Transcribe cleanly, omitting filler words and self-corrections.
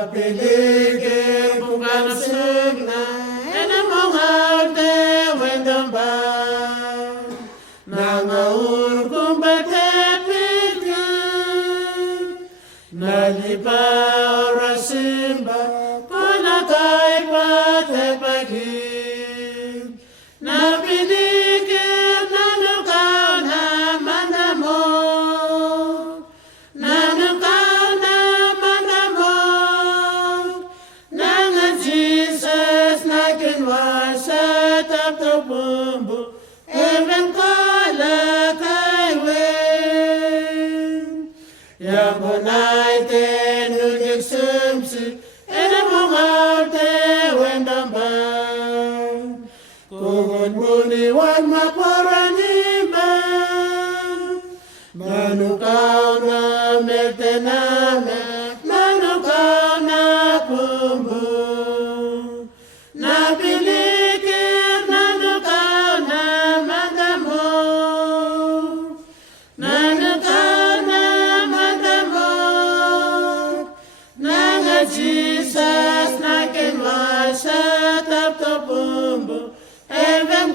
Napili bukan sugna ena mongarte wendamba nangaur kumbatepika nalipa orasimba panakai patepagi napilike nanukana mandamo nanukana mandamo nanga Jesus nakin wasa tapto bumbu even kala kaiwen yabonaite nudik sumsi ena mongarte wendamba kuhun buni wan maporanima manukau na metename manukau na kumbu napilikir nanukau na magamo nanukau na magamo nanga Jesus nakin wasa tapto pumbu even